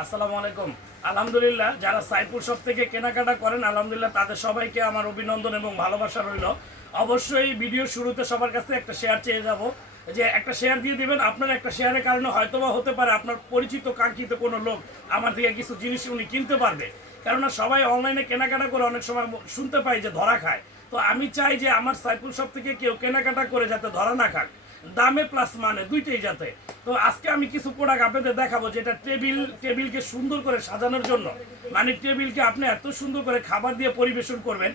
আসসালামু আলাইকুম। আলহামদুলিল্লাহ, যারা সাইফুল শপ থেকে কেনাকাটা করেন আলহামদুলিল্লাহ তাদের সবাইকে আমার অভিনন্দন এবং ভালোবাসা রইল। অবশ্যই ভিডিও শুরুতে সবার কাছে একটা শেয়ার চেয়ে যাব, যে একটা শেয়ার দিয়ে দিবেন। আপনার একটা শেয়ারের কারণে হয়তোবা হতে পারে আপনার পরিচিত কাঙ্ক্ষিত কোনো লোক আমার থেকে কিছু জিনিস উনি কিনতে পারবে। কেননা সবাই অনলাইনে কেনাকাটা করে অনেক সময় শুনতে পাই যে ধরা খায়। তো আমি চাই যে আমার সাইফুল শপ থেকে কেউ কেনাকাটা করে যাতে ধরা না খাক, দামে প্লাস মানে দুইটাই যাতে। তো আজকে আমি কিছু প্রোডাক্ট আপনাদের দেখাবো যেটা টেবিলকে সুন্দর করে সাজানোর জন্য, মানে টেবিলকে আপনি এত সুন্দর করে খাবার দিয়ে পরিবেশন করবেন।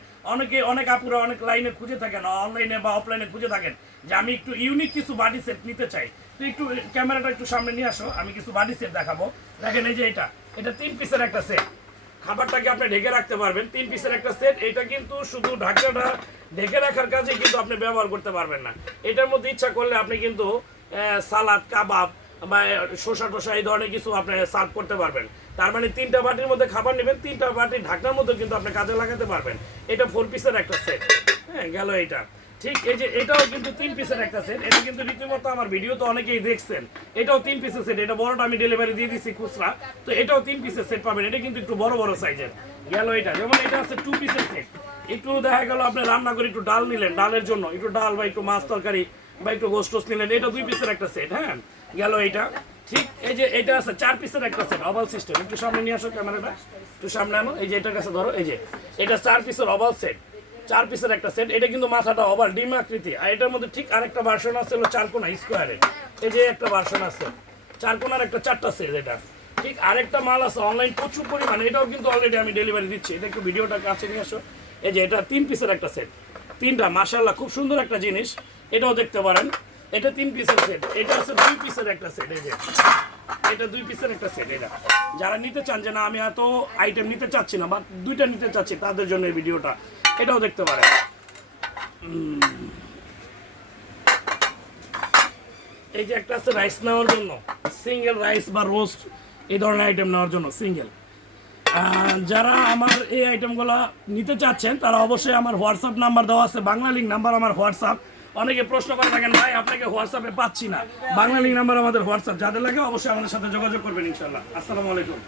অনেক আপুরা অনেক লাইনে খুঁজে থাকেন, অনলাইনে বা অফলাইনে খুঁজে থাকেন যে আমি একটু ইউনিক কিছু বাডি সেট নিতে চাই। তো একটু ক্যামেরাটা একটু সামনে নিয়ে আসো, আমি কিছু বাডি সেট দেখাবো। দেখেন এই যে এটা 3 পিসের একটা সেট। খাবারটাকে আপনি ঢেকে রাখতে পারবেন, 3 পিসের একটা সেট। এটা কিন্তু শুধু ঢাকনাটা ঢেকে রাখার কাজে কিন্তু আপনি ব্যবহার করতে পারবেন না। এটার মধ্যে ইচ্ছা করলে আপনি কিন্তু সালাদ, কাবাব বা শসা টসা এই ধরনের কিছু আপনি সার্ভ করতে পারবেন। তার মানে 3টা বাটির মধ্যে খাবার নেবেন, 3টা বাটির ঢাকনার মধ্যে কিন্তু আপনি কাজে লাগাতে পারবেন। এটা 4 পিসের একটা সেট। হ্যাঁ, গেল এটা। ঠিক এই যে এটাও কিন্তু 3 পিসের একটা সেট। এটা কিন্তু রীতিমতো আমার ভিডিও তো অনেকেই দেখছেন। এটাও 3 পিসের সেট। এটা বড়টা আমি ডেলিভারি দিয়ে দিচ্ছি খুচরা, তো এটাও 3 পিসের সেট পাবেন। এটা কিন্তু একটু বড় বড় সাইজের। গেল এটা, যেমন এটা আছে 2 পিসের সেট। একটু দেখা গেল আপনি রান্না করে একটু ডাল নিলেন, ডালের জন্য একটু ডাল বা একটু মাছ তরকারি বা একটু গোস্ট টোস্ট নিলেন, এটা 2 পিসের একটা সেট। হ্যাঁ, গেল এটা। ঠিক এই যে এটা আছে 4 পিসের একটা সেট, ওভাল সিস্টেম। একটু সামনে নিয়ে আসো ক্যামেরাটা, একটু সামনে আনো। এই যে এটার কাছে ধরো, এই যে এটা 4 পিসের ওভাল সেট, 4 পিসের একটা সেট। এটা কিন্তু মাথাটা ওভাল ডিম আকৃতি। আর এটার মধ্যে ঠিক আরেকটা ভার্সন আছে হলো 4 কোণা স্কোয়ারে। এই যে একটা ভার্সন আছে 4 কোণার একটা 4টা সেট। এটা ঠিক আরেকটা মাল আছে অনলাইন প্রচুর পরিমাণে, এটাও কিন্তু অলরেডি আমি ডেলিভারি দিচ্ছি। এটা একটু ভিডিওটা কাছে নিয়ে আসো। এই যে এটা 3 পিসের একটা সেট, 3টা মাশাআল্লাহ খুব সুন্দর একটা জিনিস। এটাও দেখতে পারেন, এটা 3 পিসের সেট। এটা আছে 2 পিসের একটা সেট। এই যে এটা 2 পিসের একটা সেট। এটা যারা নিতে চান যে না আমি এত আইটেম নিতে চাচ্ছি না বা 2টা নিতে চাচ্ছি, তাদের জন্য এই ভিডিওটা। এটাও দেখতে পারেন। এই যে একটা আছে রাইস নেওয়ার জন্য, সিঙ্গেল রাইস বা রোস্ট এই ধরনের আইটেম নেওয়ার জন্য সিঙ্গেল। যারা আমার এই আইটেমগুলো নিতে চাচ্ছেন তারা অবশ্যই আমার হোয়াটসঅ্যাপ নাম্বার দেওয়া আছে, বাংলা লিঙ্ক নাম্বার আমার হোয়াটসঅ্যাপ। অনেকে প্রশ্ন করে থাকেন ভাই আপনাকে হোয়াটসঅ্যাপে পাচ্ছি না, বাংলা লিঙ্ক নাম্বার আমাদের হোয়াটসঅ্যাপ। যাদের লাগে অবশ্যই আমাদের সাথে যোগাযোগ করবেন ইনশাল্লাহ। আসসালামু আলাইকুম।